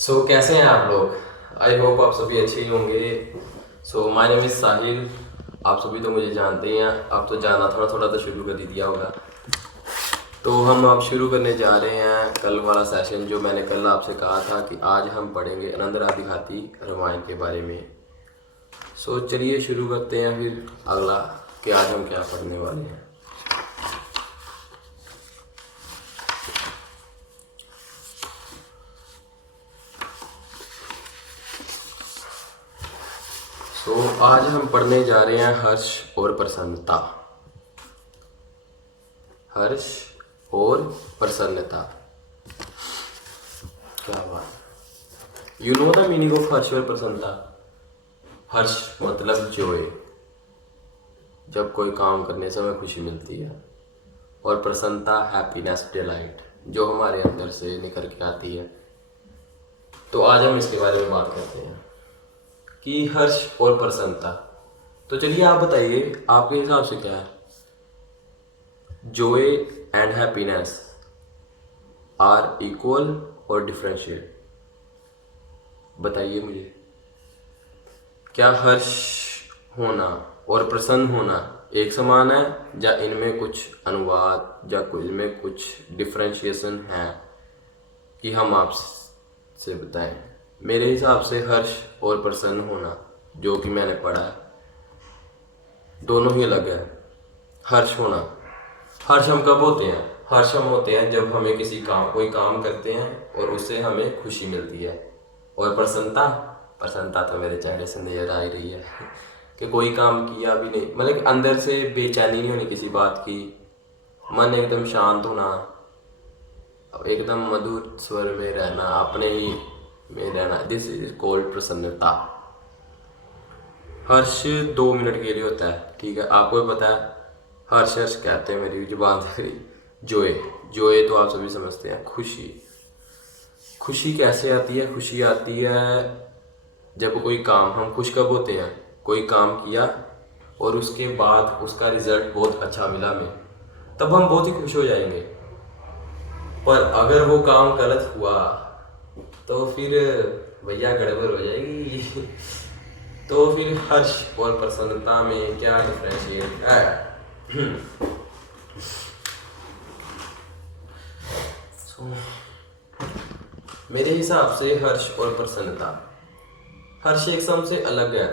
कैसे हैं आप लोग। आई होप आप सभी अच्छे ही होंगे। माय नेम इज़ साहिल। आप सभी तो मुझे जानते ही हैं, अब तो जानना थोड़ा थोड़ा तो शुरू कर ही दिया होगा। तो हम अब शुरू करने जा रहे हैं कल वाला सेशन, जो मैंने कल आपसे कहा था कि आज हम पढ़ेंगे आनंद आदिघाती रामायण के बारे में। चलिए शुरू करते हैं फिर अगला कि आज हम क्या पढ़ने वाले हैं। आज हम पढ़ने जा रहे हैं हर्ष और प्रसन्नता। हर्ष और प्रसन्नता, क्या बात। You know the meaning of harsh और प्रसन्नता। हर्ष मतलब जॉय, जब कोई काम करने से हमें खुशी मिलती है, और प्रसन्नता हैप्पीनेस, डिलाइट, जो हमारे अंदर से निकल के आती है। तो आज हम इसके बारे में बात करते हैं कि हर्ष और प्रसन्नता। तो चलिए आप बताइए, आपके हिसाब से क्या है joy and happiness, are equal और डिफरेंशिएट? बताइए मुझे, क्या हर्ष होना और प्रसन्न होना एक समान है, या इनमें कुछ अनुवाद या कुछ इनमें कुछ डिफरेंशिएशन है कि हम आपसे बताएं? मेरे हिसाब से हर्ष और प्रसन्न होना, जो कि मैंने पढ़ा है, दोनों ही अलग है। हर्ष होना, हर्ष हम कब होते हैं? हर्ष हम होते हैं जब हमें कोई काम करते हैं और उससे हमें खुशी मिलती है। और प्रसन्नता, प्रसन्नता तो मेरे चेहरे से नजर आ ही रही है कि कोई काम किया भी नहीं, मतलब अंदर से बेचैनी नहीं होनी किसी बात की, मन एकदम शांत होना, एकदम मधुर स्वर में रहना, अपने ही में रहना। दिस इज कॉल्ड प्रसन्नता। हर्ष 2 मिनट के लिए होता है, ठीक है, आपको भी पता है। हर्ष हर्ष कहते हैं, मेरी जुबान से रही। जोए, जोए तो आप सभी समझते हैं, खुशी। खुशी कैसे आती है? खुशी आती है जब कोई काम, हम खुश कब होते हैं? कोई काम किया और उसके बाद उसका रिजल्ट बहुत अच्छा मिला हमें, तब हम बहुत ही खुश हो जाएंगे। पर अगर वो काम गलत हुआ तो फिर भैया गड़बड़ हो जाएगी। तो फिर हर्ष और प्रसन्नता में क्या डिफरेंशिएट है? मेरे हिसाब से हर्ष और प्रसन्नता, हर्ष एक सबसे अलग है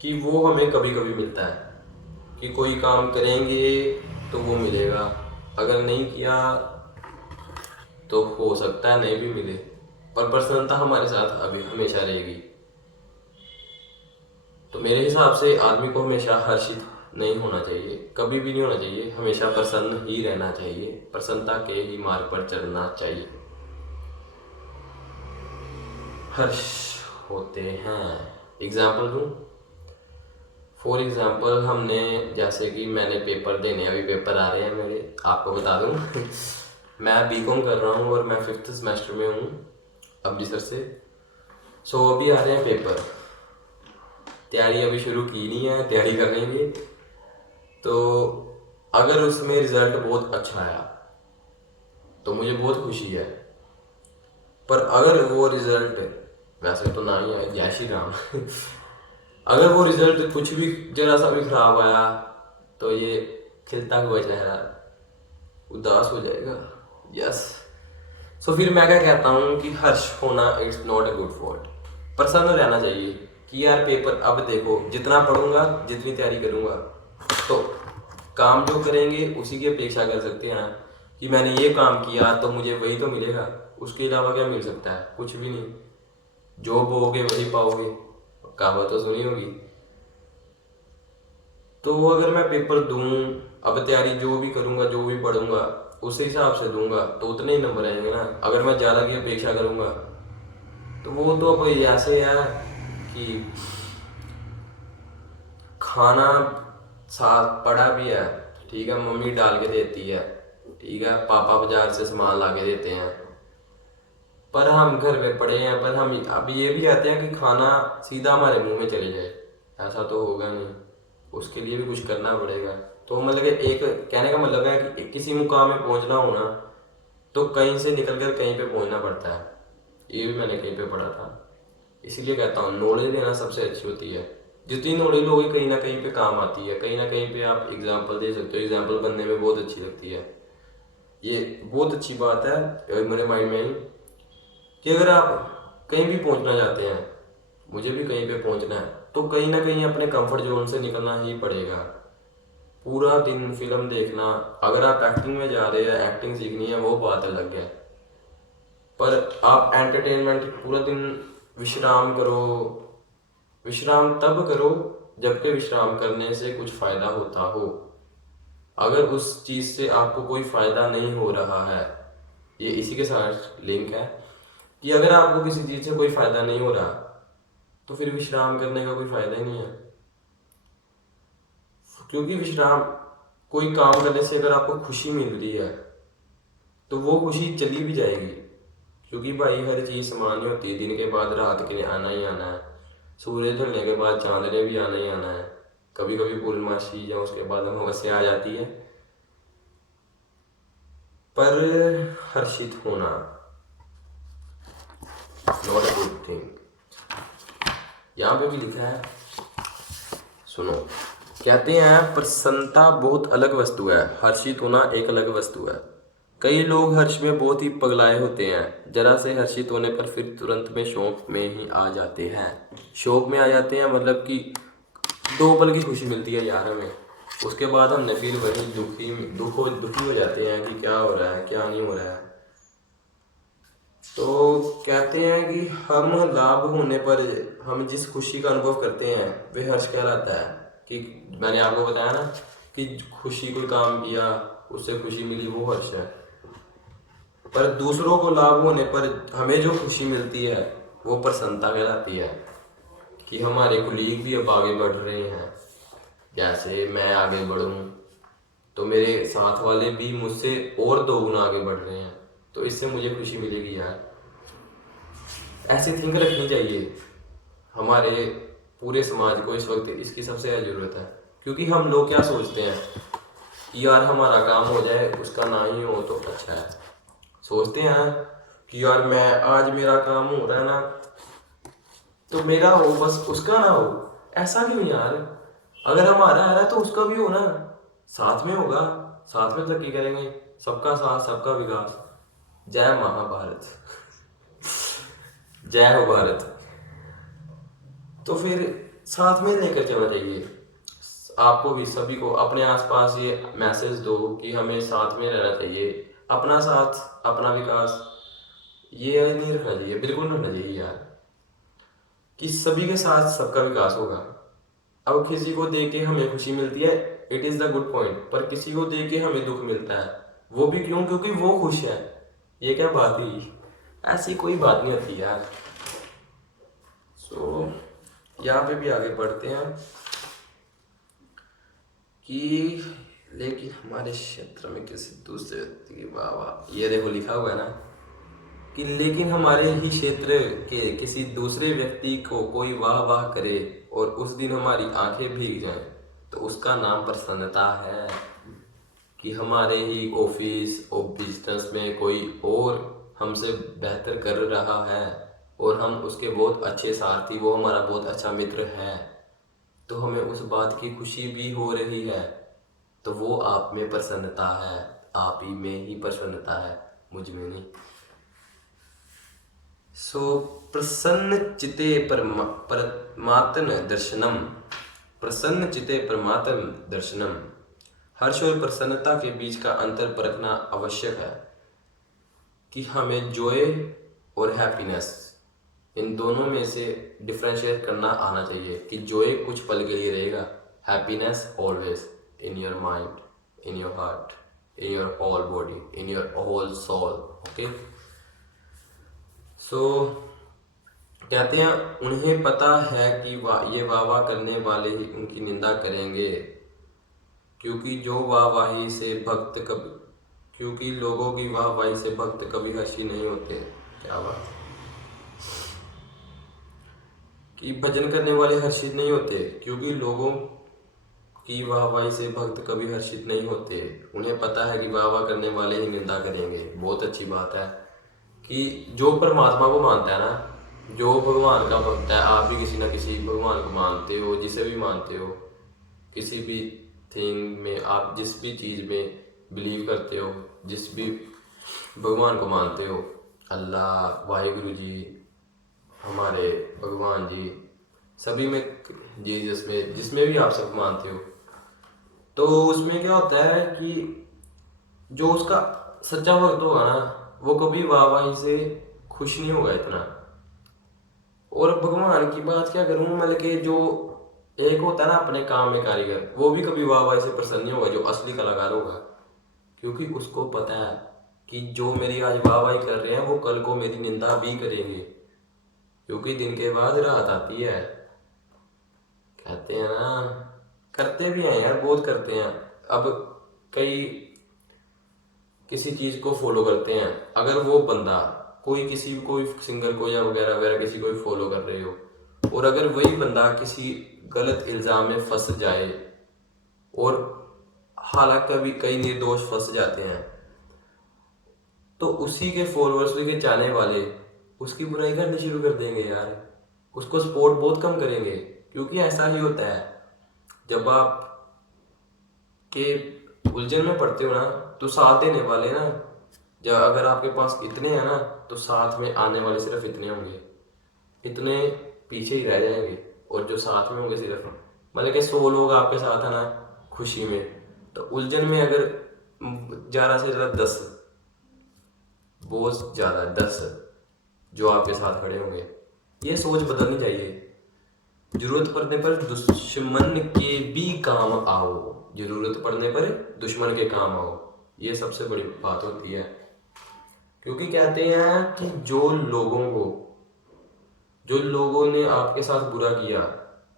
कि वो हमें कभी कभी मिलता है, कि कोई काम करेंगे तो वो मिलेगा, अगर नहीं किया तो हो सकता है नहीं भी मिले। पर प्रसन्नता हमारे साथ अभी हमेशा रहेगी। तो मेरे हिसाब से आदमी को हमेशा हर्षित नहीं होना चाहिए, कभी भी नहीं होना चाहिए, हमेशा प्रसन्न ही रहना चाहिए, प्रसन्नता के ही मार्ग पर चलना चाहिए। हर्ष होते हैं, एग्जाम्पल दूँ? फॉर एग्जाम्पल, हमने जैसे कि मैंने पेपर देने, अभी पेपर आ रहे हैं मेरे, आपको बता दूँ। मैं बीकॉम कर रहा हूँ और मैं 5th सेमेस्टर में हूँ अमृतसर से। अभी आ रहे हैं पेपर, तैयारी अभी शुरू की नहीं है, तैयारी कर लेंगे। तो अगर उसमें रिजल्ट बहुत अच्छा आया तो मुझे बहुत खुशी है, पर अगर वो रिजल्ट, वैसे तो ना ही आए, जय श्री राम। अगर वो रिजल्ट कुछ भी जरा सा भी खराब आया तो ये खिलता हुआ चेहरा उदास हो जाएगा। यस। फिर मैं क्या कहता हूँ कि हर्ष होना it's not a good fault. प्रसन्न रहना चाहिए कि यार पेपर, अब देखो जितना पढ़ूंगा, जितनी तैयारी करूंगा, तो काम जो करेंगे उसी की अपेक्षा कर सकते हैं कि मैंने ये काम किया तो मुझे वही तो मिलेगा, उसके अलावा क्या मिल सकता है? कुछ भी नहीं। जो बोओगे वही पाओगे, कहावत तो सुनी होगी। तो अगर मैं पेपर दूं, अब तैयारी जो भी करूंगा, जो भी पढ़ूंगा, उस हिसाब से दूंगा तो उतने ही नंबर आएंगे ना। अगर मैं ज़्यादा की अपेक्षा करूंगा तो वो तो अब ऐसे है कि खाना साथ पड़ा भी है, ठीक है, मम्मी डाल के देती है, ठीक है, पापा बाजार से सामान ला के देते हैं, पर हम घर में पड़े हैं, पर हम अब ये भी आते हैं कि खाना सीधा हमारे मुंह में चले जाए, ऐसा तो होगा नहीं, उसके लिए भी कुछ करना पड़ेगा। तो मतलब एक कहने का मतलब है कि किसी मुकाम में पहुंचना हो ना, तो कहीं से निकल कर कहीं पे पहुंचना पड़ता है। ये भी मैंने कहीं पे पढ़ा था। इसीलिए कहता हूँ नॉलेज लेना सबसे अच्छी होती है। जितनी नॉलेज लोगे कहीं ना कहीं पे काम आती है, कहीं ना कहीं पे आप एग्जाम्पल दे सकते हो, एग्जाम्पल बनने में बहुत अच्छी लगती है। ये बहुत अच्छी बात है मेरे माइंड में ही कि अगर आप कहीं भी पहुंचना चाहते हैं, मुझे भी कहीं पे पहुंचना है, तो कहीं ना कहीं अपने कंफर्ट जोन से निकलना ही पड़ेगा। पूरा दिन फिल्म देखना, अगर आप एक्टिंग में जा रहे हैं, एक्टिंग सीखनी है, वो बात अलग है। पर आप एंटरटेनमेंट पूरा दिन विश्राम करो। विश्राम तब करो जबकि विश्राम करने से कुछ फायदा होता हो। अगर उस चीज से आपको कोई फायदा नहीं हो रहा है, ये इसी के साथ लिंक है कि अगर आपको किसी चीज से कोई फायदा नहीं हो रहा तो फिर विश्राम करने का कोई फायदा ही नहीं है। क्योंकि विश्राम, कोई काम करने से अगर आपको खुशी मिल रही है तो वो खुशी चली भी जाएगी। क्योंकि भाई हर चीज़ समान ही होती है, दिन के बाद रात के लिए आना ही आना है, सूरज ढलने के बाद चांद ने भी आना ही आना है, कभी कभी पूर्णमासी या उसके बाद अमावस्या आ जाती है। पर हर्षित होना नॉट अ गुड थिंग। यहाँ पे भी लिखा है, सुनो, कहते हैं प्रसन्नता बहुत अलग वस्तु है, हर्षित होना एक अलग वस्तु है। कई लोग हर्ष में बहुत ही पगलाए होते हैं, जरा से हर्षित होने पर फिर तुरंत में शौक में ही आ जाते हैं। शौक में आ जाते हैं मतलब कि 2 पल की खुशी मिलती है यार हमें, उसके बाद हमने फिर वही दुखी हो जाते हैं कि क्या हो रहा है क्या नहीं हो रहा है। तो कहते हैं कि हम लाभ होने पर हम जिस खुशी का अनुभव करते हैं वे हर्ष कहलाता है। कि मैंने आपको बताया ना कि खुशी कोई काम किया उससे खुशी मिली, वो हर्ष है। पर दूसरों को लाभ होने पर हमें जो खुशी मिलती है वो प्रसन्नता कहलाती है। कि हमारे कुलीग भी अब आगे बढ़ रहे हैं, जैसे मैं आगे बढ़ूं तो मेरे साथ वाले भी मुझसे और 2 गुना आगे बढ़ रहे हैं, तो इससे मुझे खुशी मिलेगी यार। ऐसी थिंक रखनी चाहिए। हमारे पूरे समाज को इस वक्त इसकी सबसे ज़्यादा ज़रूरत है। क्योंकि हम लोग क्या सोचते हैं कि यार हमारा काम हो जाए, उसका ना ही हो तो अच्छा है। सोचते हैं कि यार मैं आज मेरा काम हो रहा है ना तो मेरा हो, बस उसका ना हो। ऐसा क्यों यार, अगर हमारा आ रहा है तो उसका भी हो ना, साथ में होगा, साथ में तरक्की करेंगे, सबका साथ सबका विकास। जय महाभारत जय हो भारत। तो फिर साथ में लेकर चलना चाहिए। आपको भी, सभी को अपने आसपास ये मैसेज दो कि हमें साथ में रहना चाहिए। अपना साथ अपना विकास ये नहीं रखना चाहिए, बिल्कुल नहीं रखना चाहिए यार, कि सभी के साथ सबका विकास होगा। अब किसी को देख के हमें खुशी मिलती है, it is the good point, पर किसी को देख के हमें दुख मिलता है, वो भी क्यों? क्योंकि वो खुश है। ये क्या बात हुई? ऐसी कोई बात नहीं होती यार। सो यहाँ पे भी आगे बढ़ते हैं कि लेकिन हमारे क्षेत्र में किसी दूसरे व्यक्ति की वाह वाह, ये देखो लिखा हुआ है ना कि लेकिन हमारे ही क्षेत्र के किसी दूसरे व्यक्ति को कोई वाह वाह करे और उस दिन हमारी आंखें भीग जाएं तो उसका नाम प्रसन्नता है। कि हमारे ही ऑफिस और बिजनेस में कोई और हमसे बेहतर कर रहा है और हम उसके बहुत अच्छे सारथी, वो हमारा बहुत अच्छा मित्र है, तो हमें उस बात की खुशी भी हो रही है, तो वो आप में प्रसन्नता है। आप ही में ही प्रसन्नता है, मुझ में नहीं। सो प्रसन्न चिते परमात्म दर्शनम, प्रसन्न चिते परमात्म दर्शनम। हर्ष और प्रसन्नता के बीच का अंतर परखना आवश्यक है कि हमें जॉय और हैप्पीनेस, इन दोनों में से डिफ्रेंशिएट करना आना चाहिए। कि जॉय कुछ पल के लिए रहेगा, happiness always in your mind, in your heart, in your whole body, in your whole soul. Okay, so कहते हैं उन्हें पता है कि ये वाह वाह करने वाले ही उनकी निंदा करेंगे, क्योंकि जो वाहवाही से भक्त कभी, क्योंकि लोगों की वाहवाही से भक्त कभी हर्षी नहीं होते। क्या बात है कि भजन करने वाले हर्षित नहीं होते, क्योंकि लोगों की वाहवाही से भक्त कभी हर्षित नहीं होते। उन्हें पता है कि वाह वाह करने वाले ही निंदा करेंगे। बहुत अच्छी बात है। कि जो परमात्मा को मानता है ना, जो भगवान का भक्त है, आप भी किसी ना किसी भगवान को मानते हो, जिसे भी मानते हो, किसी भी थिंग में आप जिस भी चीज़ में बिलीव करते हो, जिस भी भगवान को मानते हो, अल्लाह, वाहिगुरु जी, हमारे भगवान जी, सभी में, जीसस में, जिसमें भी आप सब मानते हो, तो उसमें क्या होता है कि जो उसका सच्चा भक्त होगा ना, वो कभी वाहवाही से खुश नहीं होगा इतना। और भगवान की बात क्या करूं, मतलब कि जो एक होता है ना अपने काम में कारीगर, वो भी कभी वाहवाही से प्रसन्न नहीं होगा, जो असली कलाकार होगा, क्योंकि उसको पता है कि जो मेरी आज वाहवाही कर रहे हैं वो कल को मेरी निंदा भी करेंगे, क्योंकि दिन के बाद रात आती है। कहते हैं ना, करते भी हैं यार, बहुत करते हैं। अब कई किसी चीज़ को फॉलो करते हैं, अगर वो बंदा कोई सिंगर को या वगैरह वगैरह किसी को फॉलो कर रहे हो, और अगर वही बंदा किसी गलत इल्ज़ाम में फंस जाए, और हालांकि कभी कई निर्दोष फंस जाते हैं, तो उसी के फॉलोअर्स, उसी के चाहने वाले उसकी बुराई करनी शुरू कर देंगे यार, उसको सपोर्ट बहुत कम करेंगे। क्योंकि ऐसा ही होता है, जब आप के उलझन में पड़ते हो ना, तो साथ देने वाले ना, जब अगर आपके पास इतने हैं ना, तो साथ में आने वाले सिर्फ इतने होंगे, इतने पीछे ही रह जाएंगे। और जो साथ में होंगे सिर्फ, मतलब कि 100 लोग आपके साथ है ना खुशी में, तो उलझन में अगर ज़्यादा से ज़्यादा 10, बहुत ज़्यादा 10 जो आपके साथ खड़े होंगे। ये सोच बदलनी चाहिए। जरूरत पड़ने पर दुश्मन के भी काम आओ, जरूरत पड़ने पर दुश्मन के काम आओ, ये सबसे बड़ी बात होती है। क्योंकि कहते हैं कि जो लोगों ने आपके साथ बुरा किया,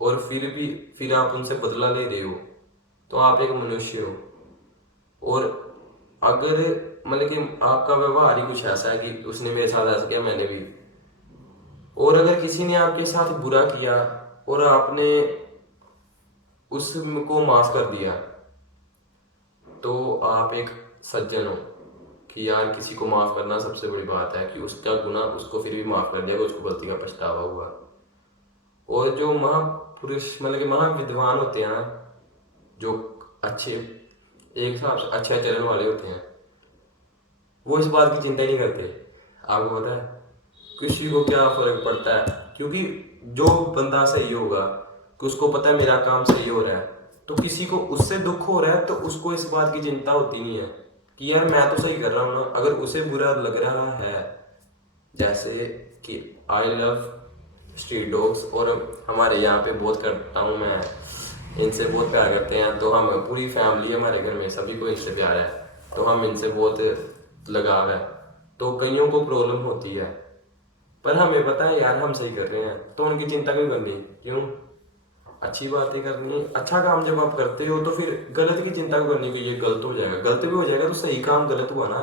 और फिर आप उनसे बदला ले रहे हो, तो आप एक मनुष्य हो। और अगर मतलब कि आपका व्यवहार ही कुछ ऐसा है कि उसने मेरे साथ ऐसा किया, मैंने भी, और अगर किसी ने आपके साथ बुरा किया और आपने उसको माफ कर दिया, तो आप एक सज्जन हो। कि यार किसी को माफ करना सबसे बड़ी बात है, कि उसका गुनाह उसको फिर भी माफ कर दिया, उसको गलती का पछतावा हुआ। और जो महापुरुष, मतलब कि महाविद्वान होते हैं ना, जो अच्छे, एक हिसाब से अच्छे आचरण वाले होते हैं, वो इस बात की चिंता ही नहीं करते। आपको पता है किसी को क्या फर्क पड़ता है, क्योंकि जो बंदा सही होगा, कि उसको पता है मेरा काम सही हो रहा है, तो किसी को उससे दुख हो रहा है तो उसको इस बात की चिंता होती नहीं है कि यार मैं तो सही कर रहा हूँ ना। अगर उसे बुरा लग रहा है, जैसे कि आई लव स्ट्रीट डॉग्स, और हमारे यहाँ पे बहुत करता हूँ मैं, इनसे बहुत प्यार करते हैं, तो हम पूरी फैमिली, हमारे घर में सभी को इनसे प्यार है, तो हम इनसे बहुत लगाव है। तो कईयों को प्रॉब्लम होती है, पर हमें पता है यार हम सही कर रहे हैं, तो उनकी चिंता क्यों करनी, क्यों? अच्छी बातें करनी, अच्छा काम जब आप करते हो, तो फिर गलत की चिंता क्यों करनी कि ये गलत हो जाएगा, गलत भी हो जाएगा तो सही काम गलत हुआ ना,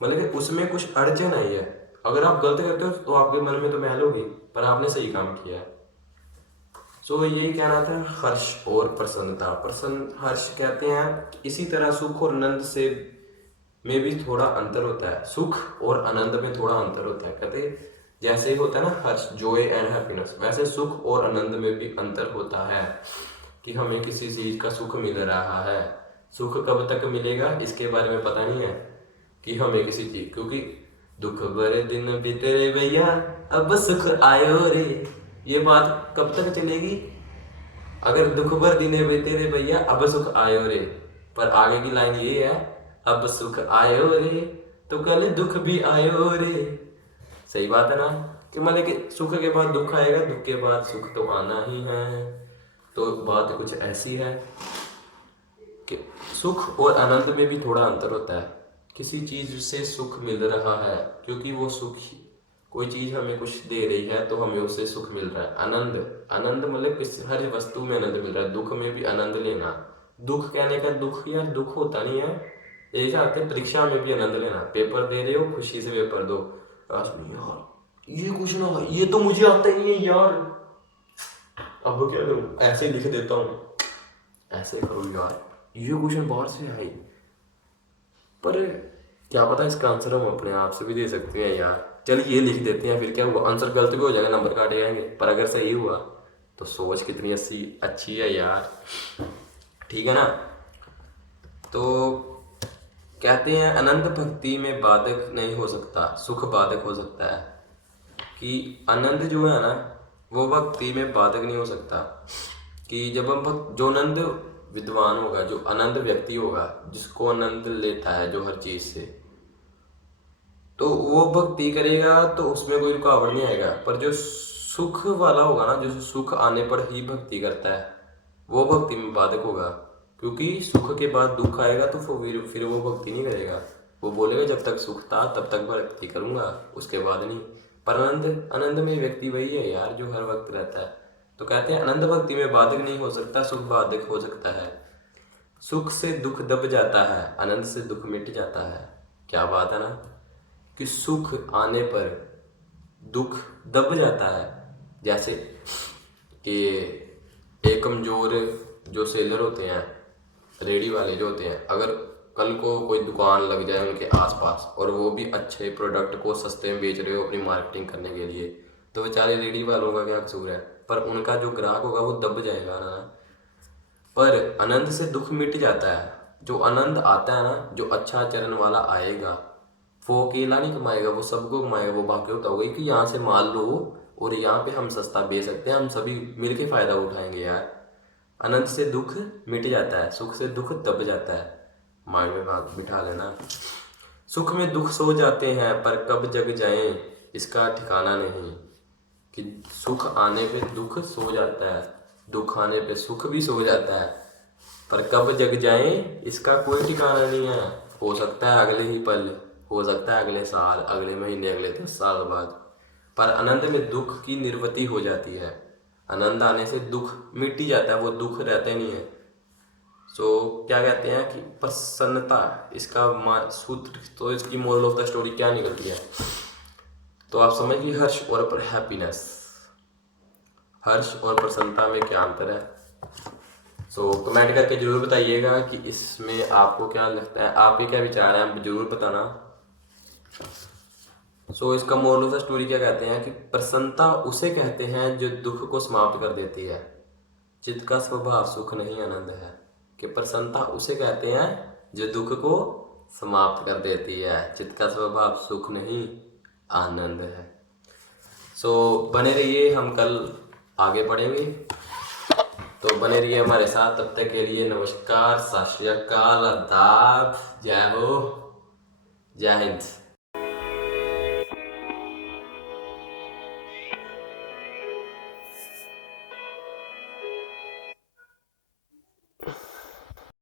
मतलब कि उसमें कुछ अड़चन आई है। अगर आप गलत करते हो तो आपके मन में तो महल होगी, पर आपने सही काम किया है। सो यही कहना था, हर्ष और प्रसन्नता। प्रसन्न हर्ष कहते हैं, इसी तरह सुख और आनंद से में भी थोड़ा अंतर होता है, सुख और आनंद में थोड़ा अंतर होता है। कहते जैसे होता है ना हर्ष, जॉय एंड हैप्पीनेस, वैसे सुख और आनंद में भी अंतर होता है, कि हमें किसी चीज का सुख मिल रहा है। सुख कब तक मिलेगा इसके बारे में पता नहीं है, कि हमें किसी चीज, क्योंकि दुख भरे दिन बीते रे भैया, अब सुख आयो रे, ये बात कब तक चलेगी? अगर दुख भर दिन बीते रे भैया, अब सुख आयो रे, पर आगे की लाइन ये है, अब सुख आयो रे तो कल दुख भी आयो रे। सही बात है ना, कि मतलब कि सुख के बाद दुख आएगा, दुख के बाद सुख तो आना ही है। तो बात कुछ ऐसी है कि सुख और आनंद में भी थोड़ा अंतर होता है। किसी चीज से सुख मिल रहा है, क्योंकि वो सुख, कोई चीज हमें कुछ दे रही है तो हमें उससे सुख मिल रहा है। आनंद, आनंद मतलब किस हर वस्तु में आनंद मिल रहा है, दुख में भी आनंद लेना। दुख कहने का दुख यार दुख होता नहीं है, एक आते परीक्षा में भी आनंद लेना, पेपर दे रहे हो खुशी से पेपर दो, यार ये कुछ ना, ये तो मुझे आता ही नहीं है यार, अब क्या करूं, ऐसे ही लिख देता हूँ, ऐसे करो यार, ये क्वेश्चन बाहर से आई, पर क्या पता इसका आंसर हम अपने आप से भी दे सकते हैं यार। चल ये लिख देते हैं, फिर क्या हुआ, आंसर गलत भी हो जाएगा, नंबर काटे जाएंगे, पर अगर सही हुआ तो सोच कितनी अच्छी अच्छी है यार। ठीक है ना। तो कहते हैं अनंत भक्ति में बाधक नहीं हो सकता, सुख बाधक हो सकता है। कि आनंद जो है ना वो भक्ति में बाधक नहीं हो सकता। कि जब हम जो आनंद विद्वान होगा, जो आनंद व्यक्ति होगा, जिसको आनंद लेता है जो हर चीज से, तो वो भक्ति करेगा तो उसमें कोई रुकावट नहीं आएगा। पर जो सुख वाला होगा ना, जो सुख आने पर ही भक्ति करता है, वो भक्ति में बाधक होगा। क्योंकि सुख के बाद दुख आएगा तो फिर वो भक्ति नहीं करेगा। वो बोलेगा जब तक सुख था तब तक भक्ति करूंगा, उसके बाद नहीं। पर आनंद आनंद में व्यक्ति वही है यार जो हर वक्त रहता है। तो कहते हैं आनंद भक्ति में बाधक नहीं हो सकता, सुख बाधक हो सकता है। सुख से दुख दब जाता है, आनंद से दुख मिट जाता है। क्या बात है ना, कि सुख आने पर दुख दब जाता है। जैसे कि एक कमजोर जो सेलर होते हैं, रेडी वाले जो होते हैं, अगर कल को कोई दुकान लग जाए उनके आसपास और वो भी अच्छे प्रोडक्ट को सस्ते में बेच रहे हो अपनी मार्केटिंग करने के लिए, तो बेचारे रेडी वालों का क्या कसूर है। पर उनका जो ग्राहक होगा वो दब जाएगा ना। पर आनंद से दुख मिट जाता है। जो आनंद आता है ना, जो अच्छा आचरण वाला आएगा, वो अकेला नहीं कमाएगा, वो सबको कमाएगा। वो बाकी होता होगा कि यहाँ से माल लो और यहाँ पे हम सस्ता बेच सकते हैं, हम सभी मिलके फायदा उठाएंगे यार। आनंद से दुख मिट जाता है, सुख से दुख दब जाता है। माइंड में बात बिठा लेना। सुख में दुख सो जाते हैं पर कब जग जाएं इसका ठिकाना नहीं। कि सुख आने पे दुख सो जाता है, दुख आने पे सुख भी सो जाता है, पर कब जग जाए इसका कोई ठिकाना नहीं है। हो सकता है अगले ही पल, हो सकता है अगले साल, अगले महीने, अगले 10 साल बाद। पर आनंद में दुख की निर्वृत्ति हो जाती है। आनंद आने से दुख मिट ही जाता है, वो दुख रहते नहीं है। सो क्या कहते हैं कि प्रसन्नता, इसका सूत्र, तो इसकी मोरल ऑफ द स्टोरी क्या निकलती है, तो आप समझिए हर्ष और हैप्पीनेस, हर्ष और प्रसन्नता में क्या अंतर है। सो कमेंट करके जरूर बताइएगा कि इसमें आपको क्या लगता है, आपके क्या विचार हैं, आप जरूर बताना। सो इसका मोरल ऑफ द स्टोरी क्या कहते हैं कि प्रसन्नता उसे कहते हैं जो दुख को समाप्त कर देती है, चित्त का स्वभाव सुख नहीं आनंद है। कि प्रसन्नता उसे कहते हैं जो दुख को समाप्त कर देती है, चित्त का स्वभाव सुख नहीं आनंद है। सो बने रहिए, हम कल आगे बढ़ेंगे, तो बने रहिए हमारे साथ। तब तक के लिए नमस्कार, सत श्री अकाल, आदाब, जय हो, जय हिंद।